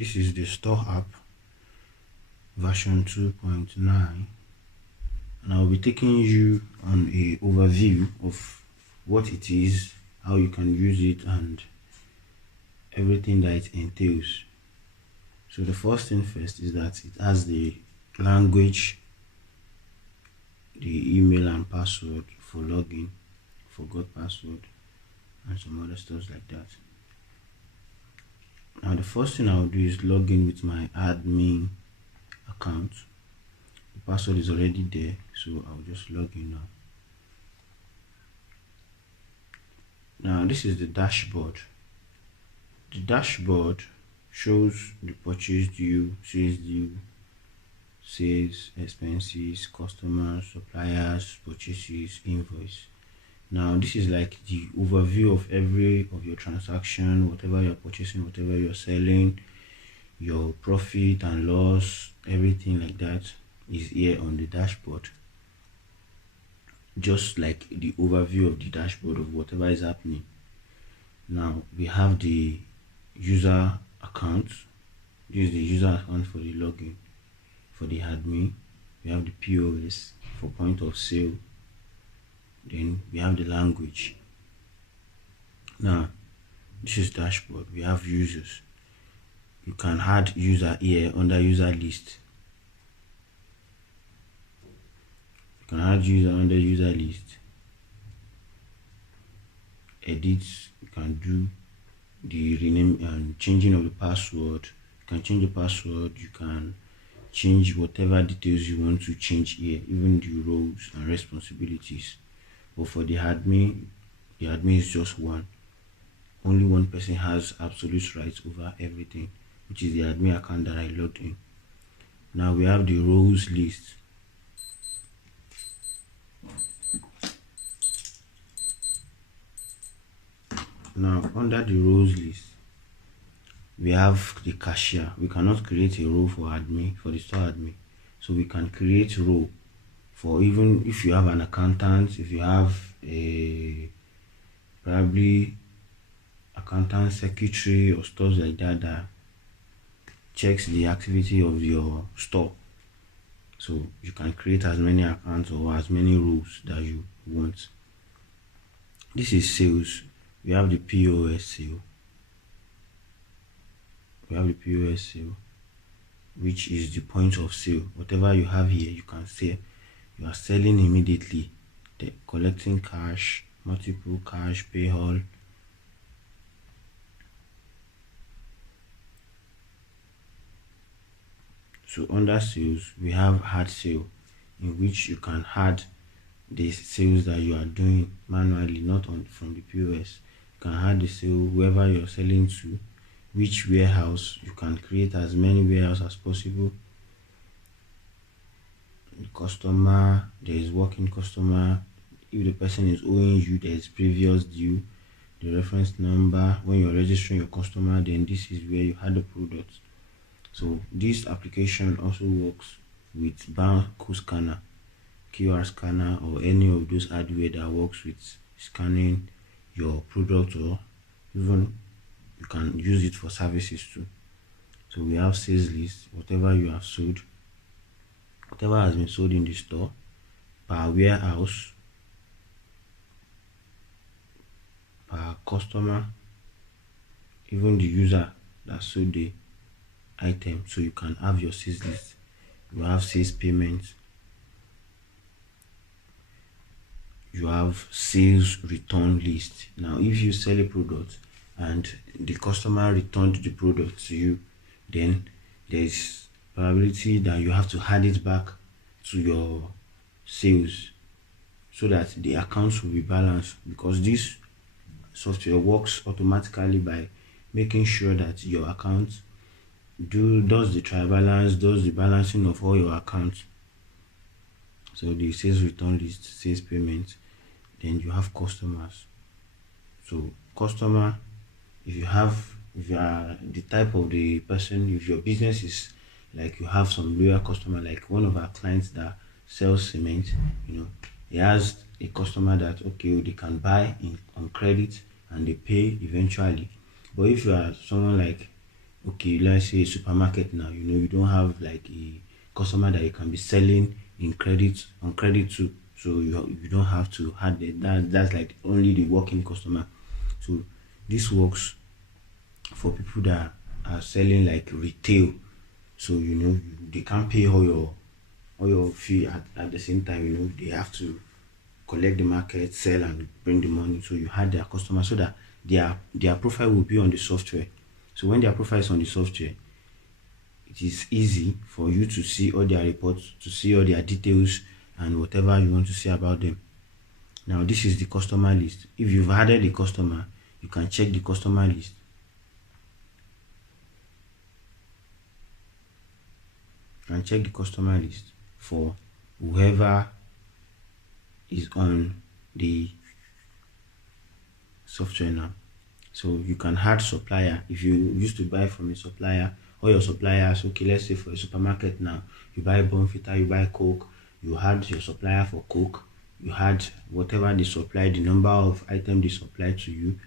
this is the store app version 2.9, and I'll be taking you on a overview of what it is, how you can use it, and everything that it entails. So the first thing first is that it has the language, the email and password for login, forgot password, and some other stuff like that. Now the first thing I'll do is log in with my admin account. The password is already there, so I'll just log in now. Now this is the dashboard. The dashboard shows the purchase due, sales due, sales, expenses, customers, suppliers, purchases, invoice. Now this is like the overview of every of your transaction, whatever you're purchasing, whatever you're selling, your profit and loss, everything like that is here on the dashboard. Just like the overview of the dashboard of whatever is happening. Now we have the user account. This is the user account for the login. For the admin, we have the POS for point of sale. Then we have the language. Now this is dashboard. We have users. You can add user here under user list. You can add user under user list. Edit. You can do the rename and changing of the password. You can change the password. You can change whatever details you want to change here, even the roles and responsibilities. But for the admin is just one. Only one person has absolute rights over everything, which is the admin account that I logged in. Now we have the roles list. Now under the roles list, we have the cashier. We cannot create a role for admin, for the store admin, so we can create a role for, even if you have an accountant, if you have a probably accountant, secretary, or stuff like that that checks the activity of your store. So you can create as many accounts or as many roles that you want. This is sales. We have the POS sale. We have the POS sale, which is the point of sale. Whatever you have here, you can sell. You are selling immediately. The collecting cash, multiple cash, pay all. So under sales, we have hard sale, in which you can add the sales that you are doing manually, not on from the POS. You can add the sale wherever you're selling to, which warehouse. You can create as many warehouses as possible. The customer, there is working customer. If the person is owing you, there is previous due. The reference number. When you're registering your customer, then this is where you add the product. So this application also works with barcode scanner, QR scanner, or any of those hardware that works with scanning your product, or even you can use it for services too. So we have sales list, whatever you have sold, whatever has been sold in the store, per warehouse, per customer, even the user that sold the item. So you can have your sales list. You have sales payments. You have sales return list. Now if you sell a product and the customer returned the product to you, then there's probability that you have to add it back to your sales so that the accounts will be balanced, because this software works automatically by making sure that your account does the trial balance, does the balancing of all your accounts. So the sales return list, sales payment, then you have customers. So customer, if you are the type of the person, if your business is like you have some loyal customer, like one of our clients that sells cement, he has a customer that they can buy on credit and they pay eventually. But if you are someone like okay, let's say a supermarket now, you don't have like a customer that you can be selling in credit on credit to, so you don't have to add that's like only the working customer. So this works for people that are selling like retail. So they can't pay all your fee at the same time. They have to collect the market, sell and bring the money. So you had their customer so that their profile will be on the software. So when their profile is on the software, it is easy for you to see all their reports, to see all their details and whatever you want to say about them. Now this is the customer list. If you've added the customer, you can check the customer list. You can check the customer list for whoever is on the software now. So you can add supplier. If you used to buy from a supplier, all your suppliers, okay, let's say for a supermarket now, you buy Bonfita, you buy Coke, you had your supplier for Coke, you had whatever they supply, the number of items they supply to you,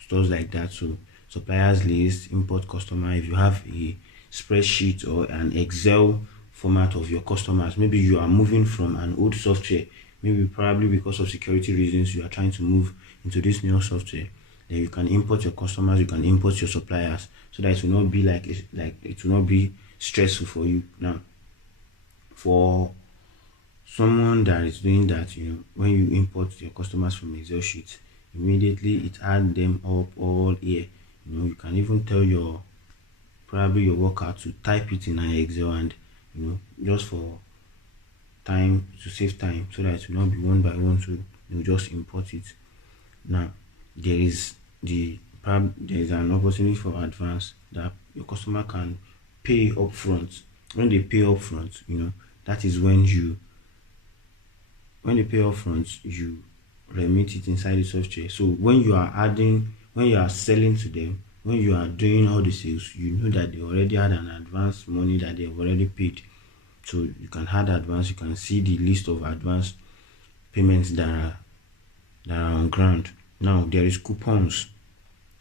stores like that. So suppliers list, import customer. If you have a spreadsheet or an Excel format of your customers, maybe you are moving from an old software, maybe probably because of security reasons you are trying to move into this new software, then you can import your customers, you can import your suppliers, so that it will not be like it will not be stressful for you. Now for someone that is doing that, when you import your customers from Excel sheet, immediately it add them up all here. You can even tell your probably your worker to type it in an Excel, and just for time, to save time, so that it will not be one by one, so just import it. Now there is there is an opportunity for advance that your customer can pay upfront. When they pay upfront, that is when they pay upfront, you remit it inside the software. So when you are selling to them, when you are doing all the sales, you know that they already had an advance money that they have already paid. So you can add advance. You can see the list of advance payments that are on ground. Now there is coupons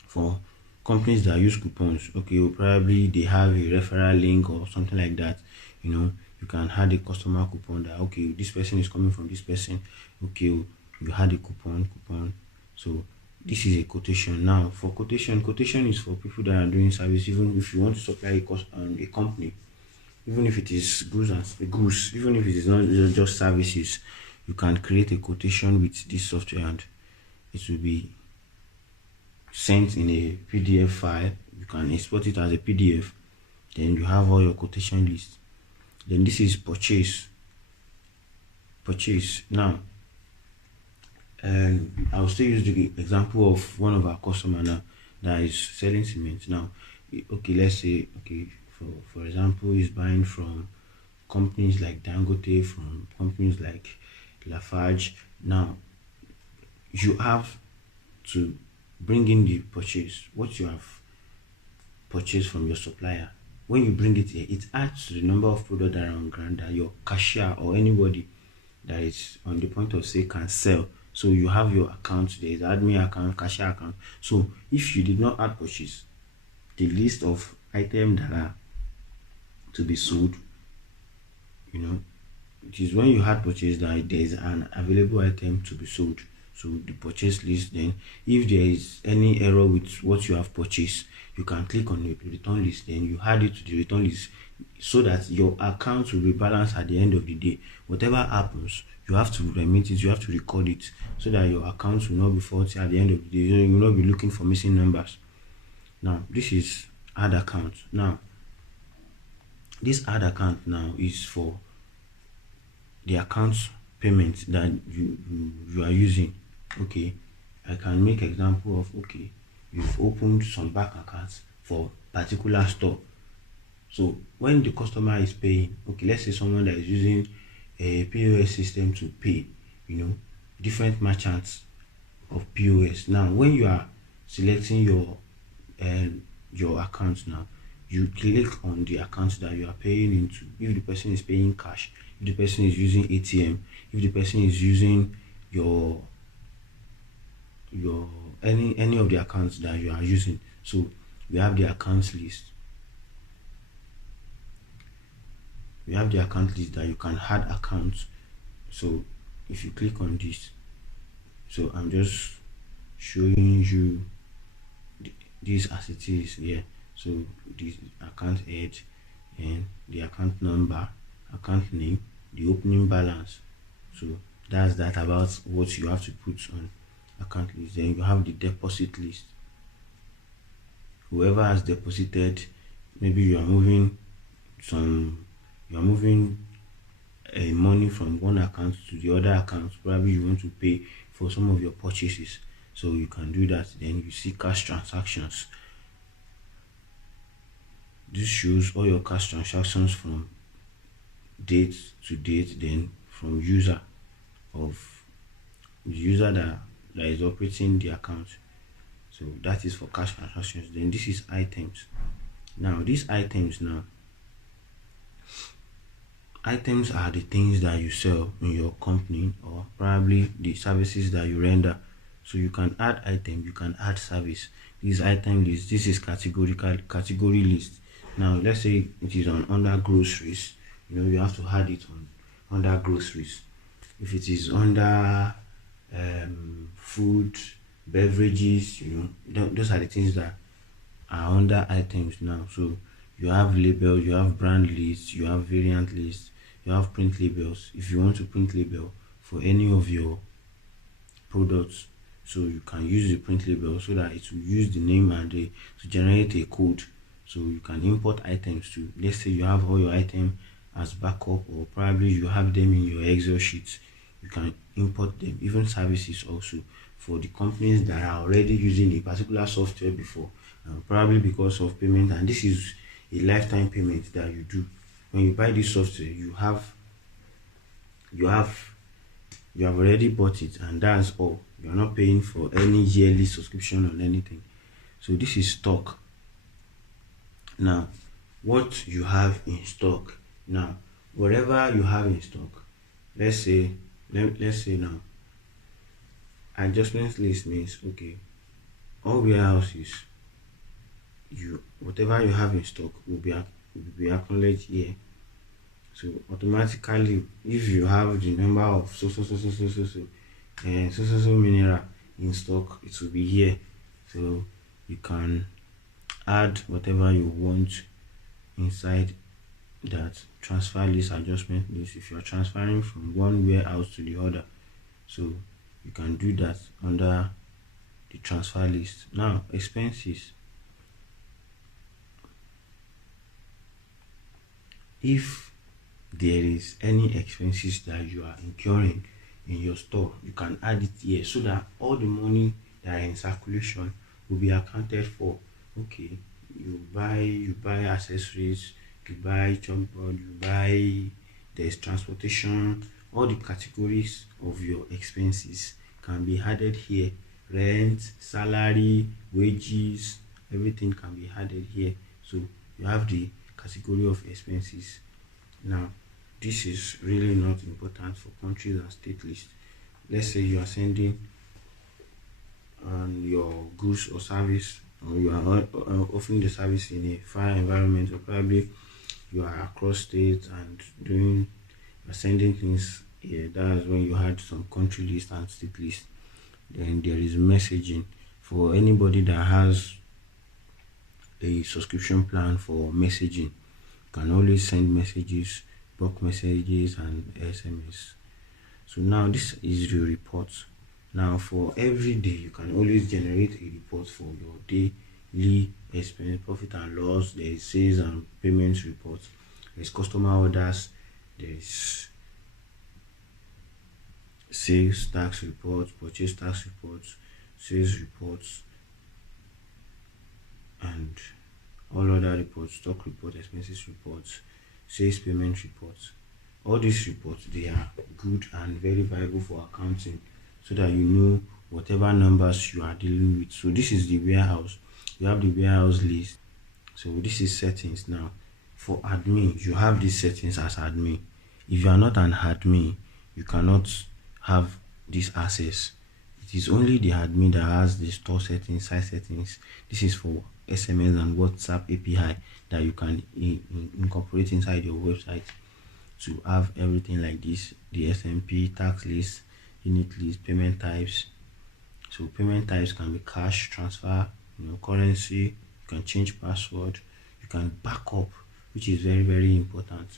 for companies that use coupons. Okay, probably they have a referral link or something like that. You can add a customer coupon that, okay, this person is coming from this person. Okay, you had a coupon. So this is a quotation. Now for quotation is for people that are doing service. Even if you want to supply a company, even if it is goods, even if it is not just services, you can create a quotation with this software, and it will be sent in a PDF file. You can export it as a PDF. Then you have all your quotation list. Then this is purchase. Now, I'll still use the example of one of our customer now that is selling cement. Now, okay, let's say, okay, for example, he's buying from companies like Dangote, from companies like Lafarge. Now you have to bring in the purchase, what you have purchased from your supplier. When you bring it here, it adds to the number of products that are on ground that your cashier or anybody that is on the point of sale can sell. So you have your account, there is admin account, cashier account. So if you did not add purchase, the list of items that are to be sold, it is when you had purchase that there is an available item to be sold. So the purchase list, then if there is any error with what you have purchased, you can click on the return list, then you add it to the return list, so that your account will be balanced at the end of the day. Whatever happens, you have to remit it, you have to record it, so that your account will not be faulty at the end of the day. You will not be looking for missing numbers. Now this is add account. Now this add account now is for the account payment that you are using. Okay, I can make example of, okay, you've opened some bank accounts for particular store. So when the customer is paying, okay, let's say someone that is using a POS system to pay, different merchants of POS. Now when you are selecting your account now, you click on the account that you are paying into. If the person is paying cash, if the person is using ATM, if the person is using your any of the accounts that you are using. So we have the accounts list. we have the account list that you can add accounts. So if you click on this, so I'm just showing you this as it is here. So this account head and the account number, account name, the opening balance. So that's that about what you have to put on account list. Then you have the deposit list. Whoever has deposited, maybe you are moving money from one account to the other account. Probably you want to pay for some of your purchases, so you can do that. Then you see cash transactions. This shows all your cash transactions from date to date, then from user of the user that is operating the account. So that is for cash transactions. Then this is items. Now these items are the things that you sell in your company, or probably the services that you render. So you can add item, you can add service. This item list, this is category list. Now let's say it is on under groceries, you have to add it on under groceries. If it is under food, beverages, those are the things that are under items now. So you have labels, you have brand lists, you have variant lists, you have print labels. If you want to print label for any of your products, so you can use the print label so that it will use the name and to generate a code. So you can import items to, let's say you have all your items as backup, or probably you have them in your Excel sheets, you can import them. Even services also, for the companies that are already using a particular software before, probably because of payment, and this is a lifetime payment that you do. When you buy this software, you have already bought it, and that's all. You're not paying for any yearly subscription or anything. So this is stock. Now what you have in stock. Now whatever you have in stock, let's say now adjustment list means, okay, all warehouses, whatever you have in stock will be acknowledged here. So automatically, if you have the number of so mineral in stock, it will be here. So you can add whatever you want inside that transfer list, adjustment list, if you are transferring from one warehouse to the other. So you can do that under the transfer list. Now expenses. If there is any expenses that you are incurring in your store, you can add it here, so that all the money that are in circulation will be accounted for. Okay, you buy accessories, you buy chalkboard, there's transportation, all the categories of your expenses can be added here. Rent, salary, wages, everything can be added here. So you have the category of expenses. Now this is really not important for countries and state list. Let's say you are sending your goods or service, or you are offering the service in a far environment, or probably you are across states and you're sending things here. That's when you had some country list and state list. Then there is messaging. For anybody that has a subscription plan for messaging, you can always send messages, bulk messages and SMS. So now this is your reports. Now for every day, you can always generate a report for your daily expense, profit and loss. There is sales and payments reports, there's customer orders, there's sales tax reports, purchase tax reports, sales reports, and all other reports, stock report, expenses reports, sales payment reports. All these reports, they are good and very valuable for accounting, so that you know whatever numbers you are dealing with. So this is the warehouse. You have the warehouse list. So this is settings. Now for admin, you have these settings as admin. If you are not an admin, you cannot have this access. It is only the admin that has the store settings, site settings. This is for SMS and WhatsApp API that you can incorporate inside your website. to have everything like this: the SMP, tax list, unit list, payment types. So payment types can be cash, transfer, currency. You can change password. You can back up, which is very, very important.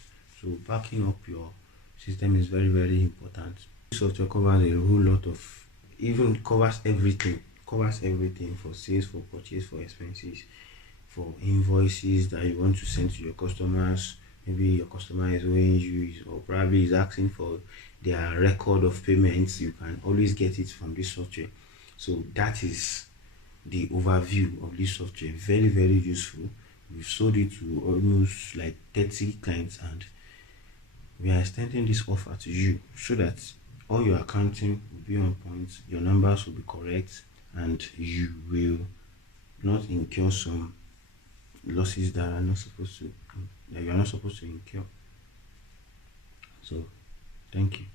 So backing up your system is very, very important. This software covers a whole lot of, even covers everything. Covers everything for sales, for purchase, for expenses, for invoices that you want to send to your customers. Maybe your customer is owing you, or probably is asking for their record of payments. You can always get it from this software. So that is the overview of this software. Very, very useful. We've sold it to almost like 30 clients, and we are extending this offer to you so that all your accounting will be on point, your numbers will be correct, and you will not incur some losses that are not supposed to, that you are not supposed to incur. So thank you.